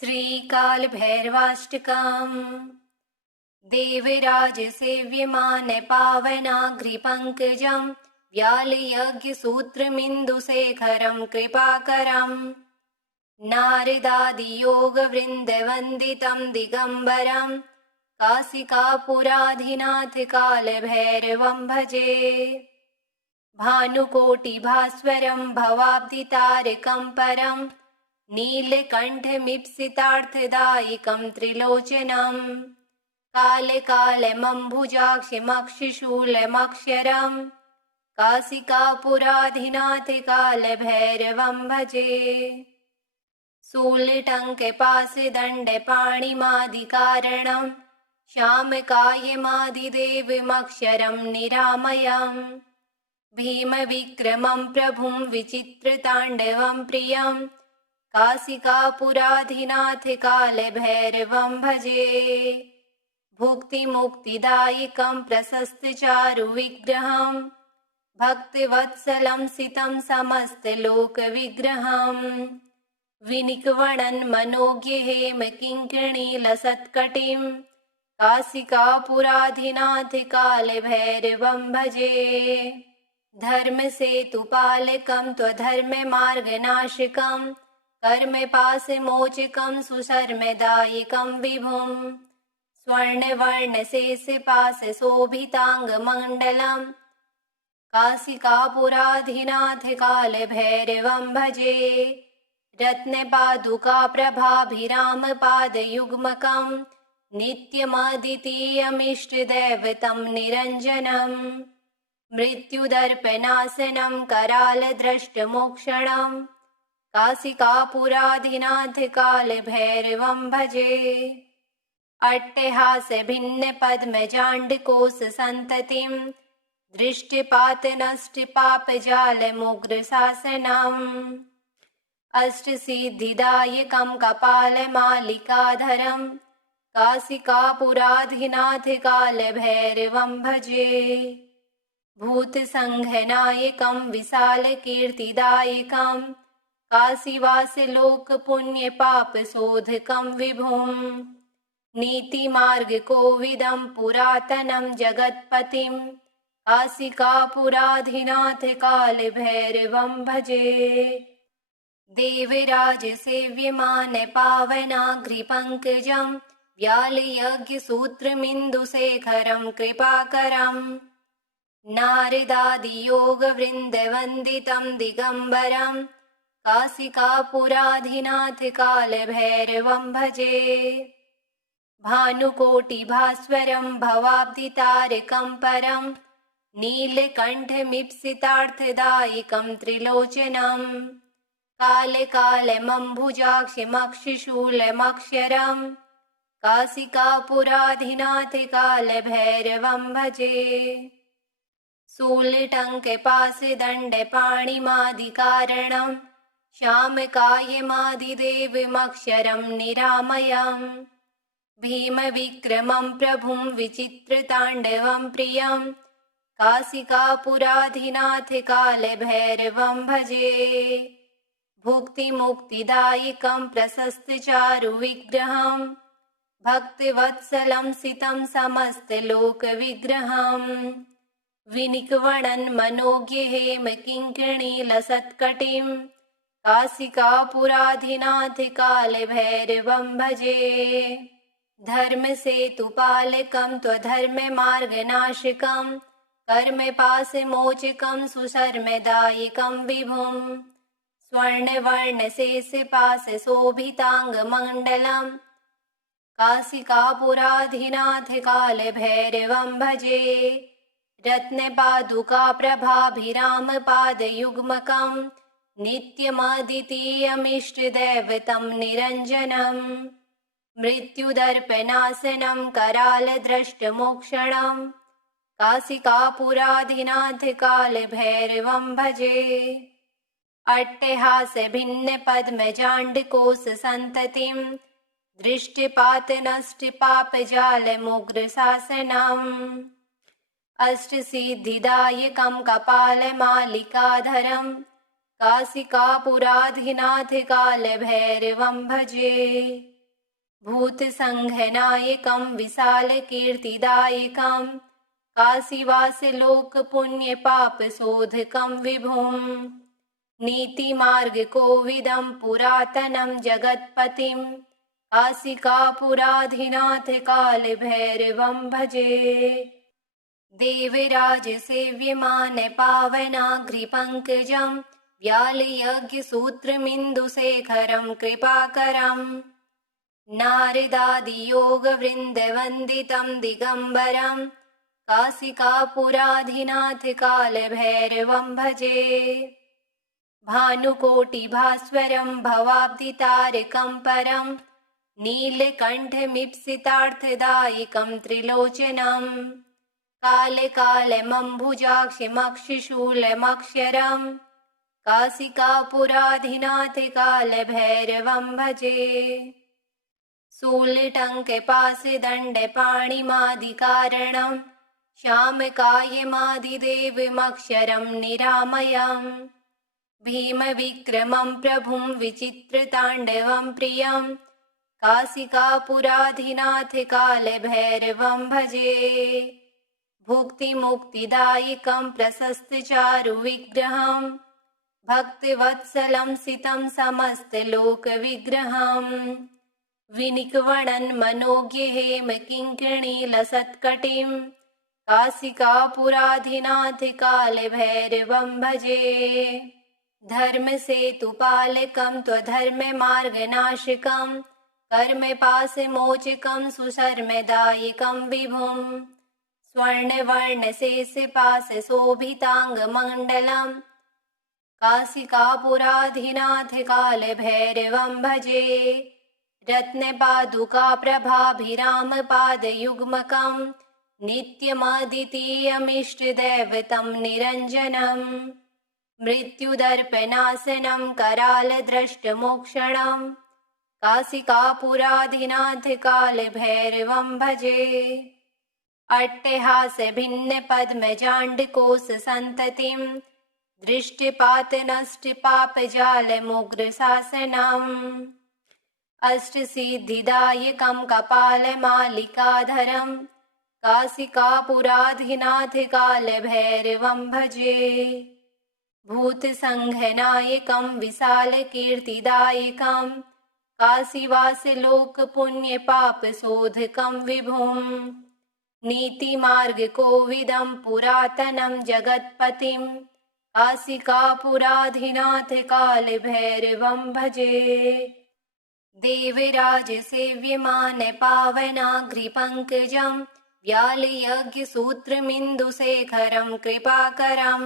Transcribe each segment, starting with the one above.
श्रीकालभैरवाष्टकम्। देवराजसेव्यमान पावनाघ्रिपङ्कजं व्यालयज्ञसूत्रमिन्दुशेखरं कृपाकरम् नारदादियोगवृन्दवन्दितं दिगम्बरं काशिकापुराधिनाथकालभैरवं भजे। भानुकोटिभास्वरं भवाब्धितारकं परं नीलकण्ठमीप्सितार्थदायकं त्रिलोचनं कालकालमम्बुजाक्षिमक्षिशूलमक्षरं काशिकापुराधिनाथकालभैरवं भजे। शूलटङ्कपाशदण्डपाणिमादिकारणं श्यामकायमादिदेवमक्षरं निरामयम् भीमविक्रमं प्रभुं विचित्रताण्डवं प्रियं काशिकापुराधिनाथकालभैरवं भजे। भुक्तिमुक्तिदायकं प्रशस्तचारुविग्रहं भक्तवत्सलं सितं समस्तलोकविग्रहं विनिक्वणन् मनोज्ञहेमकिङ्किणीलसत्कटिं काशिकापुराधिनाथकालभैरवं भजे। धर्मसेतुपालकं त्वधर्ममार्गनाशकं कर्मपाशमोचकं सुशर्मदायकं विभुं स्वर्णवर्णशेषपाशशोभिताङ्गमण्डलं काशिकापुराधिनाथकालभैरवं भजे। रत्नपादुकाप्रभाभिरामपादयुग्मकं नित्यमद्वितीयमिष्टदैवतं निरञ्जनम् मृत्युदर्पनाशनं करालद्रष्टमोक्षणं काशिकापुराधिनाथकालभैरवं भजे। अट्टहासभिन्नपद्मजाण्डकोशसन्ततिं दृष्टिपातनष्टपापजालमुग्रशासनम् अष्टसिद्धिदायकं कपालमालिकाधरं काशिकापुराधिनाथकालभैरवं भजे। भूतसङ्घनायकं विशालकीर्तिदायकं काशीवासलोकपुण्यपापशोधकं विभुं नीतिमार्गकोविदं पुरातनं जगत्पतिं काशिकापुराधिनाथकालभैरवं भजे। देवराजसेव्यमान पावनाघ्रिपङ्कजं व्यालयज्ञसूत्रमिन्दुशेखरं कृपाकरम् नारदादियोगवृन्दवन्दितं दिगम्बरं काशिकापुराधिनाथकालभैरवं भजे। भानुकोटिभास्वरं भवाब्धितारकं परं नीलकण्ठमीप्सितार्थदायकं त्रिलोचनं कालकालमम्बुजाक्षिमक्षिशूलमक्षरं काशिकापुराधिनाथकालभैरवं भजे। शूलटङ्कपाशदण्डपाणिमादिकारणं श्यामकायमादिदेवमक्षरं निरामयम् भीमविक्रमं प्रभुं विचित्रताण्डवं प्रियं काशिकापुराधिनाथकालभैरवं भजे। भुक्तिमुक्तिदायकं प्रशस्तचारुविग्रहं भक्तवत्सलं सितं समस्तलोकविग्रहं विनिक्वणन् मनोज्ञहेमकिङ्किणीलसत्कटिं काशिकापुराधिनाथकालभैरवं भजे। धर्मसेतुपालकं त्वधर्ममार्गनाशकं कर्मपाशमोचकं सुशर्मदायकं विभुं स्वर्णवर्णशेषपाशशोभिताङ्गमण्डलं काशिकापुराधिनाथकालभैरवं भजे। रत्नपादुकाप्रभाभिरामपादयुग्मकं नित्यमद्वितीयमिष्टदैवतं निरञ्जनम् मृत्युदर्पनाशनं करालद्रष्टमोक्षणं काशिकापुराधिनाथकालभैरवं भजे। अट्टहासभिन्नपद्मजाण्डकोशसन्ततिं दृष्टिपातनष्टपापजालमुग्रशासनम् अष्टसिद्धिदायकं कपालमालिकाधरं काशिकापुराधिनाथ कालभैरवं भजे। भूतसङ्घनायकं विशालकीर्तिदायकं काशीवासलोकपुण्यपापशोधकं विभुं। नीतिमार्गकोविदं पुरातनं जगत्पतिं काशिकापुराधिनाथ कालभैरवं भजे। देवराजसेव्यमान पावनाघ्रिपङ्कजं व्यालयज्ञसूत्रमिन्दुशेखरं कृपाकरं नारदादियोगवृन्दवन्दितं दिगम्बरं काशिकापुराधिनाथ कालभैरवं भजे। भानुकोटिभास्वरं भवाब्धितारकं परं नीलकण्ठमीप्सितार्थदायकं त्रिलोचनं कालकालमम्बुजाक्षिमक्षिशूलमक्षरं काशिकापुराधिनाथ कालभैरवं भजे। शूलटङ्कपाशदण्डपाणिमादिकारणं श्यामकायमादिदेवमक्षरं निरामयं भीमविक्रमं प्रभुं विचित्रताण्डवं प्रियं काशिकापुराधिनाथ कालभैरवं भजे। भुक्तिमुक्तिदायकं प्रशस्तचारुविग्रहं भक्तवत्सलं सितं समस्तलोकविग्रहं विनिक्वणन् मनोज्ञहेमकिङ्किणीलसत्कटिं काशिकापुराधिनाथ कालभैरवं भजे। धर्मसेतुपालकं त्वधर्ममार्गनाशकं कर्मपाशमोचकं सुशर्मदायकं विभुं स्वर्णवर्णशेषपाशशोभिताङ्गमण्डलं काशिकापुराधिनाथ कालभैरवं भजे। रत्नपादुकाप्रभाभिरामपादयुग्मकं नित्यमद्वितीयमिष्टदैवतं निरञ्जनं मृत्युदर्पनाशनं करालद्रष्टमोक्षणं काशिकापुराधिनाथ कालभैरवं भजे। अट्टहासभिन्नपद्मजाण्डकोशसन्ततिं दृष्टिपातनष्टपापजालमुग्रशासनम् अष्टसिद्धिदायकं कपालमालिकाधरं काशिकापुराधिनाथ कालभैरवं भजे। भूतसङ्घनायकं विशालकीर्तिदायकं काशीवासलोकपुण्यपापशोधकं विभुं नीतिमार्गकोविदं पुरातनं जगत्पतिं काशिकापुराधिनाथ कालभैरवं भजे। देवराजसेव्यमान पावनाघ्रिपङ्कजं व्यालयज्ञसूत्रमिन्दुशेखरं कृपाकरं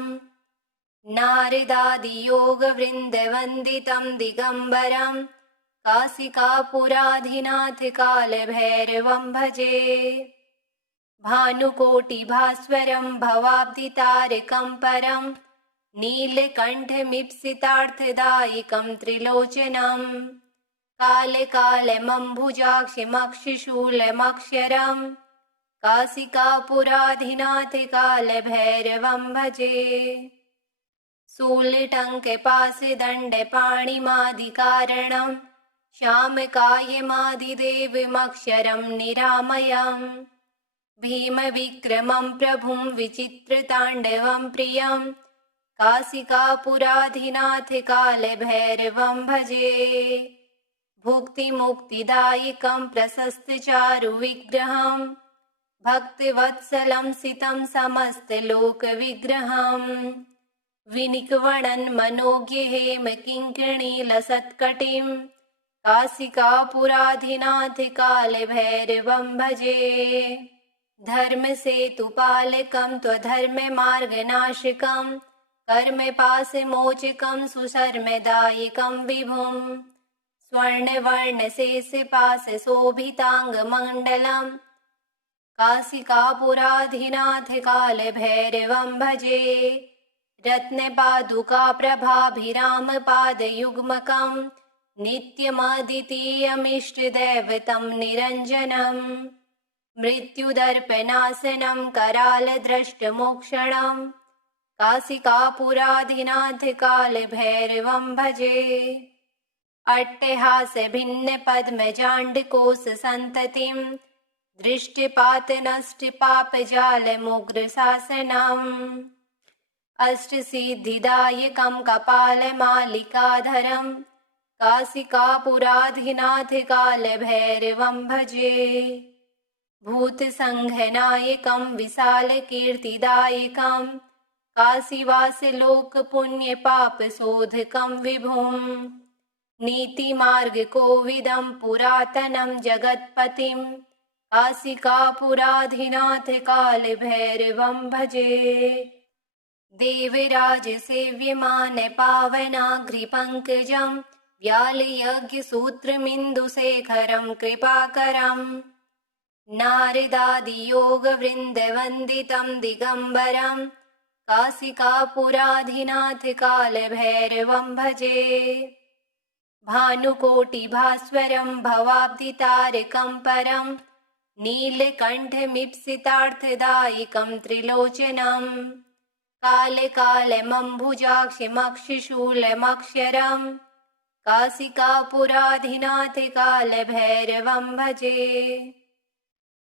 नारदादियोगवृन्दवन्दितं दिगम्बरं काशिकापुराधिनाथ कालभैरवं भजे। भानुकोटिभास्वरं भवाब्धितारकं परं नीलकण्ठमीप्सितार्थदायकं त्रिलोचनं कालकालमम्बुजाक्षिमक्षिशूलमक्षरं काशिकापुराधिनाथ कालभैरवं भजे। शूलटङ्कपाशदण्डपाणिमादिकारणं श्यामकायमादिदेवमक्षरं निरामयं भीमविक्रमं प्रभुं विचित्रताण्डवं प्रियं काशिकापुराधिनाथ कालभैरवं भजे। भुक्तिमुक्तिदायकं प्रशस्तचारुविग्रहं भक्तवत्सलं सितं समस्तलोकविग्रहं विनिक्वणन् मनोज्ञहेमकिङ्किणीलसत्कटिं काशिकापुराधिनाथ कालभैरवं भजे। धर्मसेतुपालकं त्वधर्ममार्गनाशकं कर्मपाशमोचकं सुशर्मदायकं विभुं स्वर्णवर्णशेषपाशशोभिताङ्गमण्डलं काशिकापुराधिनाथ कालभैरवं भजे। रत्नपादुकाप्रभाभिरामपादयुग्मकं नित्यमद्वितीयमिष्टदैवतं निरञ्जनं मृत्युदर्पनाशनं करालद्रष्टमोक्षणं काशिकापुराधिनाथ कालभैरवं भजे। अट्टहास भिन्न पद्मजाण्डकोश सन्ततिं दृष्टिपातनष्टपापजालमुग्रशासनम् अष्टसिद्धिदायकं कपालमालिकाधरं काशिकापुराधिनाथ कालभैरवं भजे। भूतसंघनायकं विशालकीर्तिदायकं काशीवासलोकपुण्यपापशोधकं विभुम् नीतिमार्गकोविदं पुरातनं जगत्पतिं काशिकापुराधिनाथ कालभैरवं भजे। देवराजसेव्यमान पावनाग्रिपङ्कजं व्यालयज्ञसूत्रमिन्दुशेखरं कृपाकरम् नारदादियोगवृन्दवन्दितं दिगम्बरं काशिकापुराधिनाथ कालभैरवं भजे। भानुकोटिभास्वरं भवाब्धितारकं परं नीलकण्ठमीप्सितार्थदायकं त्रिलोचनं कालकालमम्बुजाक्षमक्षिशूलमक्षरं काशिकापुराधिनाथ कालभैरवं भजे।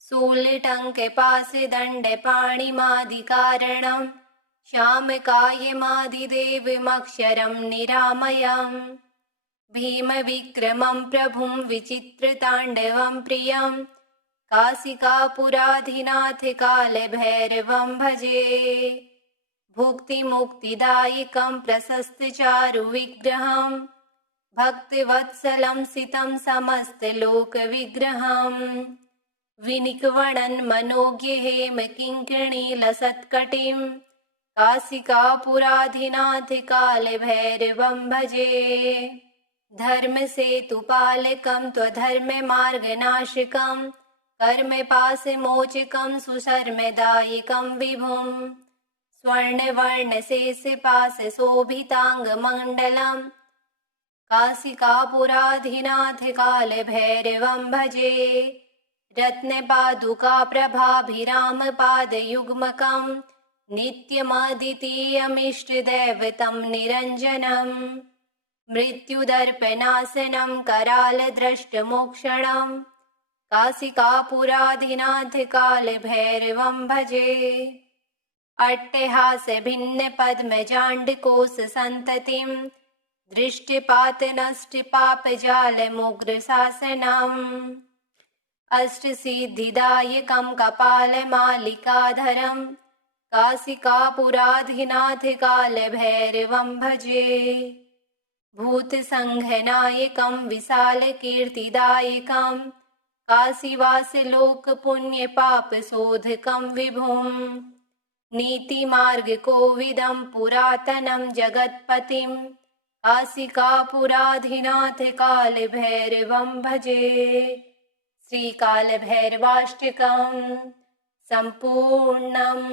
शूलटङ्कपाशदण्डपाणिमादिकारणं श्यामकायमादिदेवमक्षरं निरामयम् भीमविक्रमं प्रभुं विचित्रताण्डवं प्रियं काशिकापुराधिनाथ कालभैरवं भजे। भुक्तिमुक्तिदायकं प्रशस्तचारुविग्रहं भक्तवत्सलं सितं समस्तलोकविग्रहम् विनिक्वणन् मनोज्ञहेमकिङ्किणीलसत्कटिं काशिकापुराधिनाथ कालभैरवं भजे। धर्मसेतुपालकं त्वधर्ममार्गनाशकं कर्मपाशमोचकं सुशर्मदायकं विभुं स्वर्णवर्णशेषपाशशोभिताङ्गमण्डलं काशिकापुराधिनाथ कालभैरवं भजे। रत्नपादुकाप्रभाभिरामपादयुग्मकं नित्यमद्वितीयमिष्टदैवतं निरञ्जनम् मृत्युदर्पनाशनं करालद्रष्टमोक्षणं काशिकापुराधिनाथ कालभैरवं भजे। अट्टहास भिन्न पद्मजाण्डकोश सन्ततिं दृष्टिपातनष्टपापजालमुग्रशासनम् अष्टसिद्धिदायकं कपालमालिकाधरं काशिकापुराधिनाथ कालभैरवं भजे। भूतसंघनायकं विशालकीर्तिदायकं काशीवासलोकपुण्यपापशोधकं विभुम् नीतिमार्गकोविदं पुरातनं जगत्पतिं काशिकापुराधिनाथ कालभैरवं भजे। श्रीकालभैरवाष्टकं सम्पूर्णम्।